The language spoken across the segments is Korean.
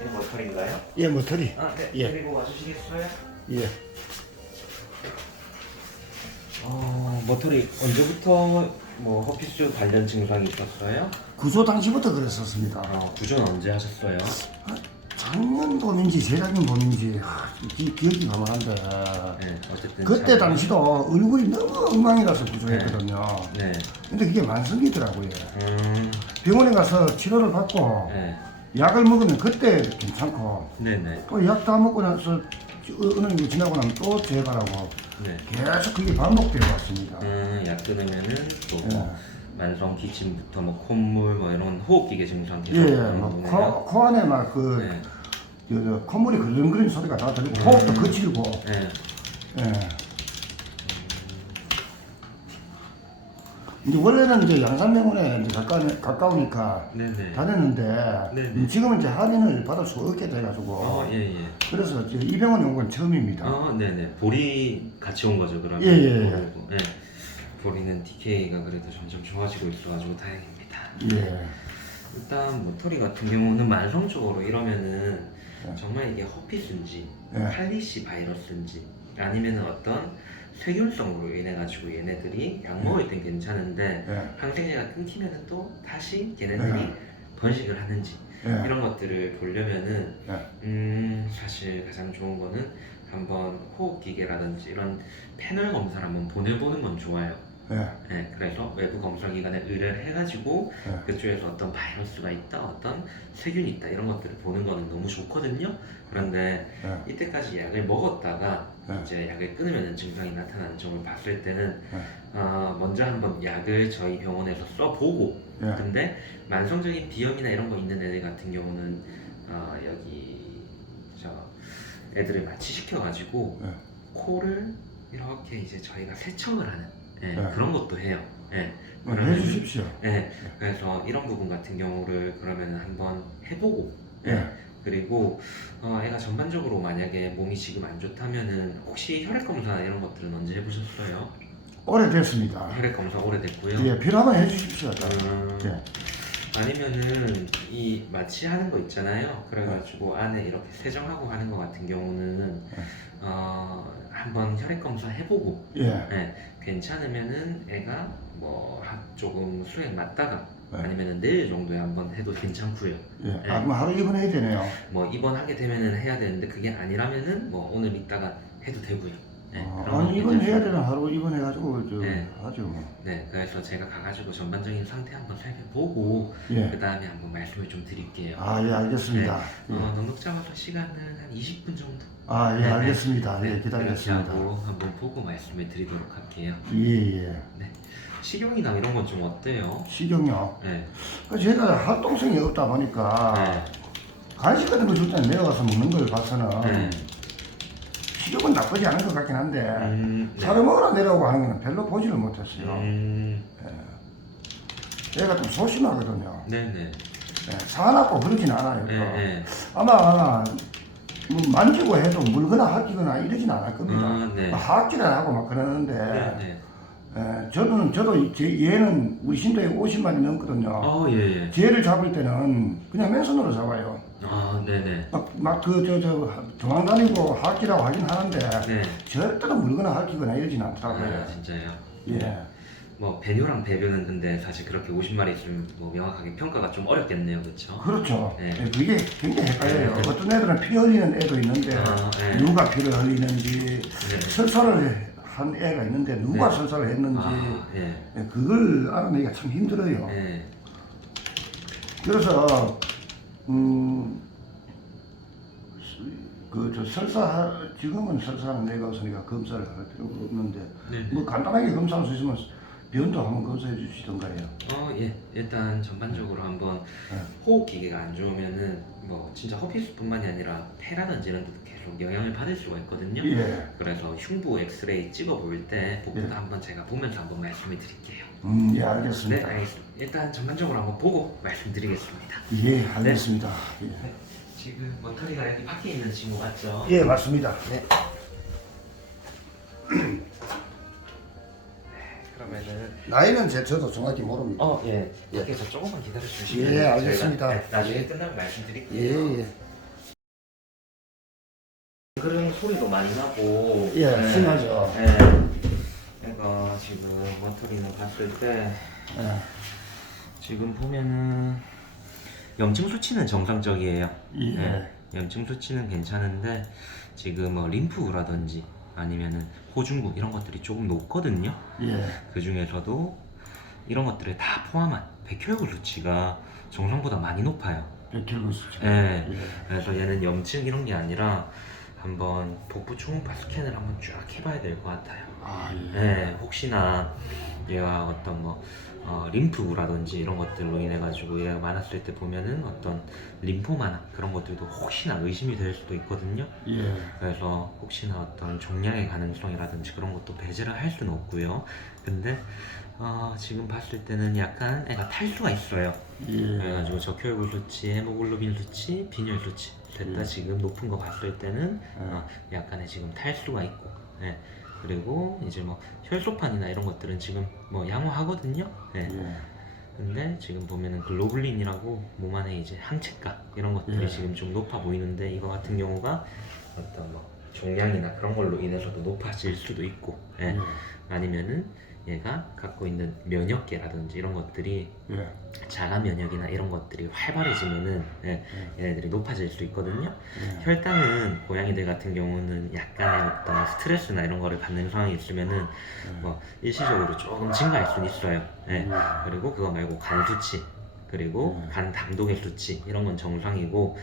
네, 머털인가요? 예, 모터리. 아, 네. 예. 데리고 와주시겠어요? 예. 머털이 언제부터 뭐 허피스 관련 증상이 있었어요? 구조 당시부터 그랬었습니다. 구조는 언제 하셨어요? 작년 봄인지 재작년 봄인지 기억이 가만한데 네, 어쨌든 그때 작년- 당시도 얼굴이 너무 엉망이라서 구조했거든요. 네. 근데 그게 만성이더라고요. 음, 병원에 가서 치료를 받고 네. 약을 먹으면 그때 괜찮고 네네. 또 약 다 먹고 나서 어느 정도 지나고 나면 또 재발하고 네. 계속 그게 반복되어 왔습니다. 약 끊으면은 또 예. 만성 기침부터 뭐 콧물 뭐 이런 호흡기계 증상 계속 예, 오는 막 거네요. 코 안에 막그 네. 콧물이 걸렁거리는 소리가 다 들리고 호흡도 거칠고 네. 예. 이제 원래는 이제 양산병원에 이제 가까우니까 네네. 다녔는데 네네. 지금은 이제 할인을 받을 수 없게 돼가지고 예, 예. 그래서 이제 이 병원에 온 건 처음입니다. 네네. 보리 같이 온 거죠, 그러면? 예, 예, 예. 네. 보리는 DK가 그래도 점점 좋아지고 있어가지고 다행입니다. 예. 일단 모터리 같은 경우는 만성적으로 이러면은 예. 정말 이게 허피스인지 예. 할리시 바이러스인지 아니면은 어떤 세균성으로 인해 가지고 얘네들이 약 먹을 땐 괜찮은데 예. 항생제가 끊기면은 또 다시 얘네들이 예. 번식을 하는지 예. 이런 것들을 보려면은 사실 가장 좋은 거는 한번 호흡기계라든지 이런 패널 검사를 한번 보내보는 건 좋아요. 예. 네, 그래서 외부 검사기관에 의뢰를 해가지고 예. 그쪽에서 어떤 바이러스가 있다, 어떤 세균이 있다 이런 것들을 보는 거는 너무 좋거든요. 그런데 예. 이때까지 약을 먹었다가 예. 이제 약을 끊으면 증상이 나타나는 점을 봤을 때는 예. 먼저 한번 약을 저희 병원에서 써보고 예. 근데 만성적인 비염이나 이런 거 있는 애들 같은 경우는 여기 저 애들을 마취시켜가지고 예. 코를 이렇게 이제 저희가 세척을 하는 네. 그런 것도 해요. 해주십시오. 그래서 이런 부분 같은 경우를 그러면 한번 해보고 예. 그리고 애가 전반적으로 만약에 몸이 지금 안 좋다면은 혹시 혈액 검사 이런 것들은 언제 해보셨어요? 오래됐습니다. 혈액 검사 오래됐고요. 예, 필요하면 해주십시오. 음, 예. 아니면은 이 마취하는 거 있잖아요. 그래가지고 안에 이렇게 세정하고 하는 거 같은 경우는 한번 혈액 검사 해보고 예. 괜찮으면은 애가 뭐 조금 수액 맞다가 네. 아니면은 내일 정도에 한번 해도 괜찮고요. 예. 아, 그럼 하루 입원해야 되네요. 뭐 입원하게 되면은 해야 되는데 그게 아니라면은 뭐 오늘 이따가 해도 되고요. 그런 건 아니 입원해야 괜찮습니다. 되면 하루 입원해가지고 네. 하죠 뭐. 네, 그래서 제가 가가지고 전반적인 상태 한번 살펴보고 예. 그 다음에 한번 말씀을 좀 드릴게요. 아, 예, 알겠습니다. 예. 넉넉 잡아서 시간은 한 20분 정도. 아, 예, 네, 알겠습니다. 네, 예, 그렇게 기다리겠습니다. 하고 한번 보고 말씀을 드리도록 할게요. 예, 예. 네. 식용이나 이런 건 좀 어때요? 식용요. 네. 제가 활동성이 없다 보니까 네. 간식 같은 거 줄 때 내려가서 먹는 걸 봐서는 네. 식욕은 나쁘지 않은 것 같긴 한데 네. 사료 먹으러 내려오고 하는 거는 별로 보지를 못했어요. 얘가 좀 소심하거든요. 네네. 예, 사납고 그러진 않아요. 또. 네. 아마 뭐 만지고 해도 물거나 핥기거나 이러진 않을 겁니다. 네. 핥기를 하고 막 그러는데 네네. 저도 얘는 우리 신도에 50마리 넘거든요. 예. 쟤를 잡을 때는 그냥 맨손으로 잡아요. 네네. 도망다니고 핥기라고 하긴 하는데 네. 절대로 물거나 핥기거나 이러진 않더라고요. 진짜요? 예. 뭐 배뇨랑 배변은 근데 사실 그렇게 50마리 있으면 뭐 명확하게 평가가 좀 어렵겠네요, 그렇죠? 그렇죠. 네. 예, 그게 굉장히 헷갈려요. 네. 어떤 애들은 피 흘리는 애도 있는데 네. 누가 피를 흘리는지 네. 설사를 한 애가 있는데 누가 네. 설사를 했는지 예. 예, 그걸 알아내기가 참 힘들어요. 네. 그래서 저 설사 지금은 설사는 내가 없으니까 검사를 할 필요가 없는데 네. 뭐 간단하게 검사할 수 있으면 변도 한번 검사해 주시던가요. 예. 일단 전반적으로 한번 호흡 기계가 안 좋으면은 뭐 진짜 허피스뿐만이 아니라 폐라든지 이런 데도 계속 영향을 받을 수가 있거든요. 예. 그래서 흉부 엑스레이 찍어 볼 때 그것도 예. 한번 제가 보면서 한번 말씀을 드릴게요. 예, 네, 알겠습니다. 알겠습니다. 일단 전반적으로 한번 보고 말씀드리겠습니다. 예, 알겠습니다. 네. 지금 머터리가 여기 밖에 있는 친구 맞죠? 예, 맞습니다. 네. 그러면은 나이는 저도 정확히 모릅니다. 예. 밖에서 조금만 기다려 주시면 예, 알겠습니다. 나중에 끝나면 말씀드릴게요. 예, 예. 소리도 많이 나고. 예, 심하죠. 네. 내가 지금 머터리는 봤을 때 예. 지금 보면은 염증 수치는 정상적이에요. 예. 네. 염증 수치는 괜찮은데 지금 뭐 림프라든지 아니면은 호중구 이런 것들이 조금 높거든요. 예. 그 중에서도 이런 것들을 다 포함한 백혈구 수치가 정상보다 많이 높아요. 백혈구 수치. 예. 예. 그래서 얘는 염증 이런 게 아니라 한번 복부 초음파 스캔을 한번 쫙 해봐야 될 것 같아요. 아, 예. 예, 혹시나 얘가 어떤 뭐 림프라든지 이런 것들로 인해 가지고 얘가 많았을 때 보면은 어떤 림포마나 그런 것들도 혹시나 의심이 될 수도 있거든요. 예. 그래서 혹시나 어떤 종양의 가능성이라든지 그런 것도 배제를 할 수는 없고요. 근데 지금 봤을 때는 약간 애가 탈수가 있어요. 예. 그래가지고 적혈구 수치, 헤모글로빈 수치, 빈혈 수치 셋 다 예. 지금 높은 거 봤을 때는 약간의 지금 탈수가 있고, 예. 그리고 이제 뭐 혈소판이나 이런 것들은 지금 뭐 양호하거든요. 예. 예. 근데 지금 보면은 글로불린이라고 몸 안에 이제 항체가 이런 것들이 예. 지금 좀 높아 보이는데 이거 같은 경우가 어떤 뭐 종양이나 그런 걸로 인해서도 높아질 수도 있고, 예. 아니면은 얘가 갖고 있는 면역계라든지 이런 것들이 예. 자가 면역이나 이런 것들이 활발해지면은 얘네들이 높아질 수 있거든요. 혈당은 고양이들 같은 경우는 약간의 어떤 스트레스나 이런 거를 받는 상황이 있으면은 뭐 일시적으로 조금 증가할 수는 있어요. 예. 그리고 그거 말고 간 수치 그리고 간 담독의 수치 이런 건 정상이고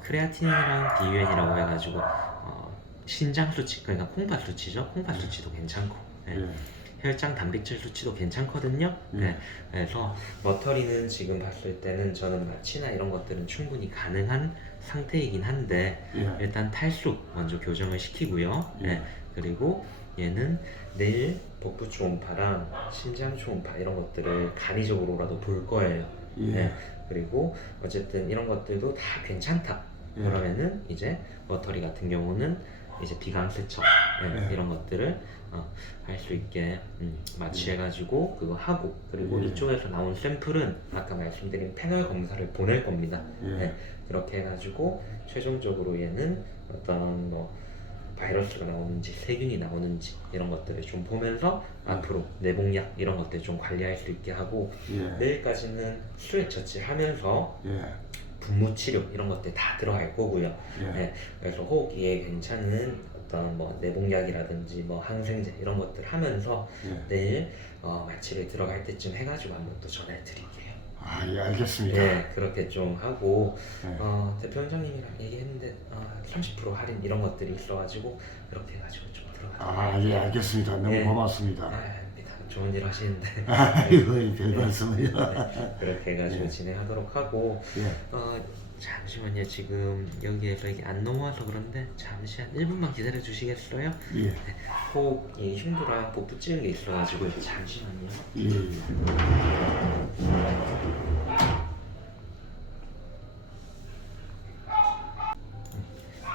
크레아틴이랑 BUN이라고 해가지고 신장 수치 그러니까 콩팥 수치죠. 콩팥 수치도 괜찮고. 예. 혈장 단백질 수치도 괜찮거든요. 네. 그래서 머터리는 지금 봤을 때는 저는 마취나 이런 것들은 충분히 가능한 상태이긴 한데 일단 탈수 먼저 교정을 시키고요. 네. 그리고 얘는 내일 복부 초음파랑 심장 초음파 이런 것들을 간이적으로라도 볼 거예요. 네. 그리고 어쨌든 이런 것들도 다 괜찮다. 그러면은 이제 머터리 같은 경우는 이제 비강 세척 이런 것들을 할 수 있게 마취해가지고 그거 하고 그리고 이쪽에서 나온 샘플은 아까 말씀드린 패널 검사를 보낼 겁니다. 네, 그렇게 해가지고 최종적으로 얘는 어떤 뭐 바이러스가 나오는지 세균이 나오는지 이런 것들을 좀 보면서 앞으로 내복약 이런 것들 좀 관리할 수 있게 하고 내일까지는 수액 처치하면서 분무 치료 이런 것들 다 들어갈 거고요. 네, 그래서 호흡기에 괜찮은 어떤 뭐 내복약이라든지 뭐 항생제 이런 것들 하면서 내일 마취를 들어갈 때쯤 해가지고 한번 또 전화를 드릴게요. 아, 예, 알겠습니다. 네, 그렇게 좀 하고 대표 원장님이랑 얘기했는데 30% 할인 이런 것들이 있어가지고 그렇게 해가지고 좀 들어가도록 아, 예, 알겠습니다. 너무 고맙습니다. 좋은 일 하시는데 아이고, 별 말씀을요. 네, 그렇게 해가지고 진행하도록 하고 잠시만요. 지금 여기에서 이게 안 넘어와서 그런데 잠시 한 1분만 기다려 주시겠어요? 예. 네, 혹 이 흉부랑 복부 찌는 게 있어가지고 잠시만요. 예.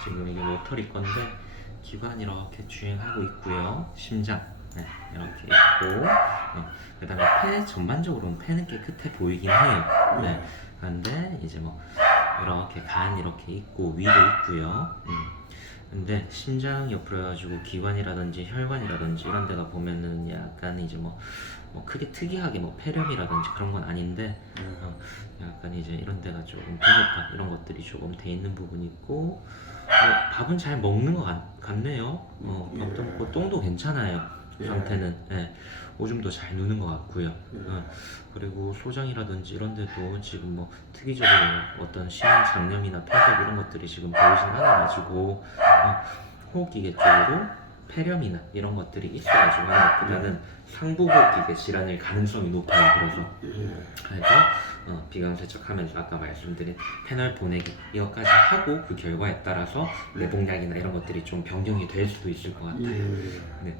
지금 이게 모터리 건데 기관 이렇게 주행하고 있고요. 심장 이렇게 있고 그다음에 폐 전반적으로는 폐는 깨끗해 보이긴 해요. 네. 그런데 이제 뭐 이렇게 간 이렇게 있고 위도 있고요. 근데 심장 옆으로 해가지고 기관이라든지 혈관이라든지 이런 데가 보면은 약간 이제 뭐 크게 특이하게 뭐 폐렴이라든지 그런 건 아닌데 약간 이제 이런 데가 조금 빈혈판 이런 것들이 조금 돼 있는 부분이 있고 밥은 잘 먹는 것 같네요. 밥도 먹고 똥도 괜찮아요. 상태는 오줌도 잘 누는 것 같고요. 그리고 소장이라든지 이런 데도 지금 뭐 특이적으로 어떤 심한 장염이나 폐색 이런 것들이 지금 보이진 않아가지고 호흡기계 쪽으로 폐렴이나 이런 것들이 있어가지고 하는 것보다는 상부호흡기계 질환일 가능성이 높아요. 그래서 비강 세척하면서 아까 말씀드린 패널 보내기 이것까지 하고 그 결과에 따라서 내복약이나 이런 것들이 좀 변경이 될 수도 있을 것 같아요. 네.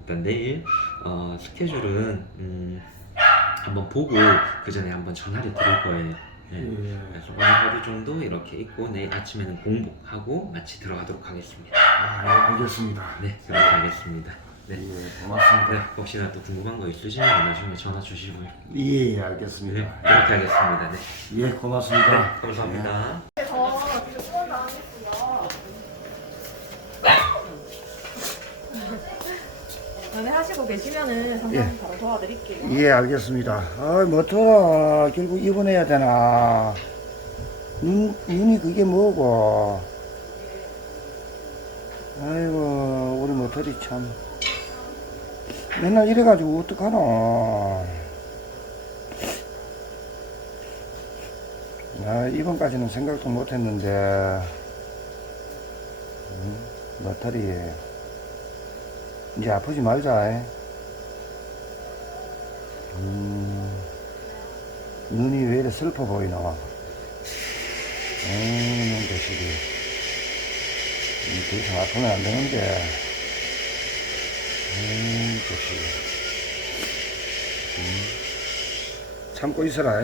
일단 내일 스케줄은 한번 보고 그 전에 한번 전화를 드릴 거예요. 그래서 오늘 하루 정도 이렇게 있고 내일 아침에는 공복하고 마치 들어가도록 하겠습니다. 아, 예, 알겠습니다. 네, 그렇게 하겠습니다. 네, 고맙습니다. 네, 혹시나 또 궁금한 거 있으시면 나중에 전화 주시고요. 예, 알겠습니다. 네, 그렇게 하겠습니다. 네, 예, 고맙습니다. 감사합니다. 그래서 지금 소원도 안 했고요. 연애하시고 계시면은 상담 바로 도와드릴게요. 예, 알겠습니다. 아, 뭐더라. 결국 입원해야 되나. 눈이 그게 뭐고. 아이고, 우리 모터리 참. 맨날 이래가지고 어떡하노. 아, 이번까지는 생각도 못 했는데. 모터리. 이제 아프지 말자. 눈이 왜 이래 슬퍼 보이나. 놈 자식이. 더 이상 아프면 안 되는데. 자식이. 참고 있어라.